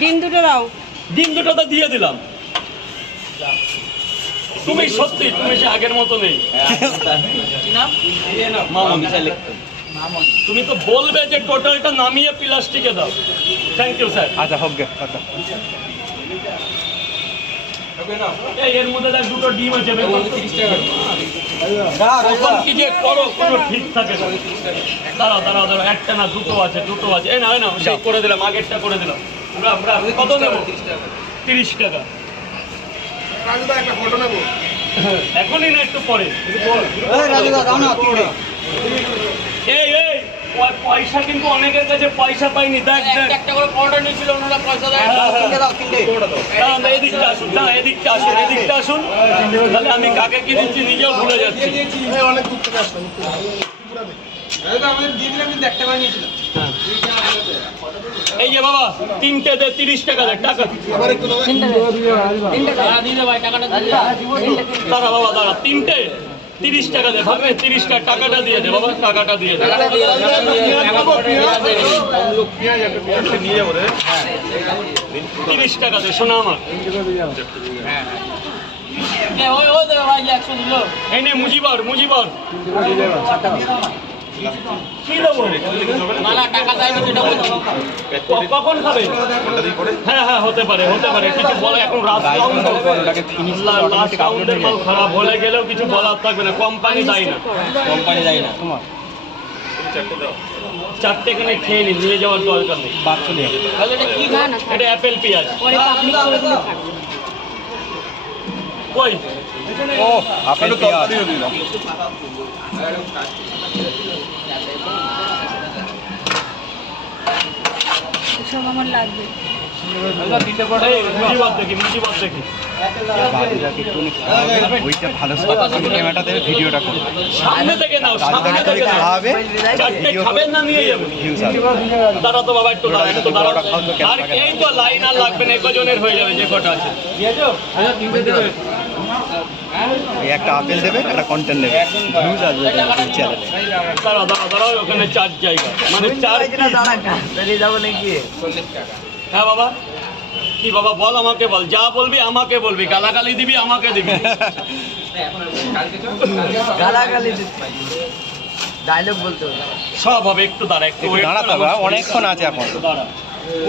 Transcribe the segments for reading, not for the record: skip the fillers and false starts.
ডিম দুটো দাও। ডিম দুটো তো দিয়ে দিলাম। তুমি সত্যি তুমি সে আগের মতো নেই। মামনি। তুমি তো বলবে যে টোটালটা নামিয়ে প্লাস্টিকে দাও। Thank you sir. আচ্ছা হোক গে আচ্ছা। এর মধ্যে দেখ দুটো ডিম আছে। কখন কি যে করো কোনো ঠিক থাকে না। দাঁড়াও দাঁড়াও দাঁড়াও, একটা না দুটো আছে, দুটো আছে। এই না এই না, সেই করে দিলাম, আগেরটা করে দিলাম। কত নেবো? 30 টাকা। এখনই না একটু পরে। এই এই পয়সা কিন্তু অনেকের কাছে পয়সা পাইনি। দেখ দেখ একটা করে পরোটা নিয়েছিল, ওনারা পয়সা দেয়। এদিকটা আসুন, না এদিকটা আসুন, এদিকটা আসুন। তাহলে আমি কাকে কি দিচ্ছি নিজেও ভুলে যাচ্ছি। অনেক দূর থেকে আসলাম। এই যে বাবা তিনটে দে, 30 টাকা দে। টাকা দাঁড়া বাবা দাঁড়া, তিনটে 30 টাকা দে। ভাবে 30 টাকা টাকাটা দিয়ে দে বাবা, টাকাটা দিয়ে দে। 30 টাকা দে শোনা আমার। এই নে মুজিবর মুজিবর কি দেবো? কখন খাবে? হ্যাঁ হ্যাঁ হতে পারে হতে পারে, কিছু বলে এখন লাস্ট কাউন্টের মাল খারাপ হলে গেলেও কিছু বলার থাকবে না। কোম্পানি দেয় না, কোম্পানি যায় না তোমার চারটে এখানে খেয়ে নি, নিয়ে যাওয়ার দরকার নেই। এটা অ্যাপেল পেঁয়াজ। কই ও আপেল পেঁয়াজ সব আমার লাগবে। মুজিবত দেখি মুজিবত দেখি। বাড়িটাকে একটু ওইটা ভালো ক্যামেরাটা দেবে, ভিডিওটা করবে। সামনে থেকে নাও, সামনে থেকে নাও। খাওয়াবে চারটে খাবেন না নিয়ে যাবেন। দাঁড়া তো বাবা একটু দাঁড়া, একটু দাঁড়া। আর এই তো লাইন আর লাগবে না, একজনের হয়ে যাবে যে কটা আছে। এই একটা আপেল দেবে, একটা কন্টেন্ট দেবে, ভিউজ আসবে চ্যানেলে। দাঁড়া দাঁড়া দাঁড়াও, ওখানে 4 জায়গা মানে 4 হ্যাঁ বাবা কি বাবা বল, আমাকে বল, যা বলবি আমাকে বলবি, গালাগালি দিবি আমাকে দিবি। ডায়লগ বলতে হবে। সব হবে, একটু দাঁড়া, একটু wait কর, দাঁড়াতে হবে, অনেকক্ষণ আছে এখন। একটু দাঁড়া।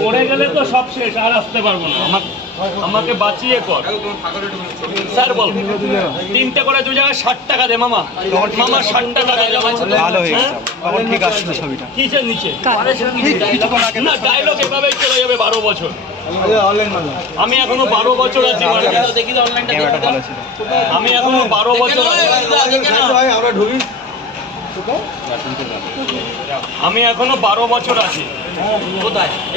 পড়ে গেলে তো সব শেষ, আর আসতে পারবো না। আমাকে বাঁচিয়ে কর স্যার। বল তিনটে করে 2 জায়গায় 60 টাকা দে মামা। মামা 60 টাকা ডায়লগ আছে। ভালো হয়ে গেছে, তখন ঠিক আসছে ছবিটা। কিসের নিচে কিছুক্ষণ আগে না, ডায়লগ এভাবেই চলে যাবে 12 বছর। আমি এখনো 12 বছর আছি বাড়িতে। ক্যামেরাটা ভালো ছিল। আমি এখনো 12 বছর আছি। আমি এখনো 12 বছর আছি। কোথায়?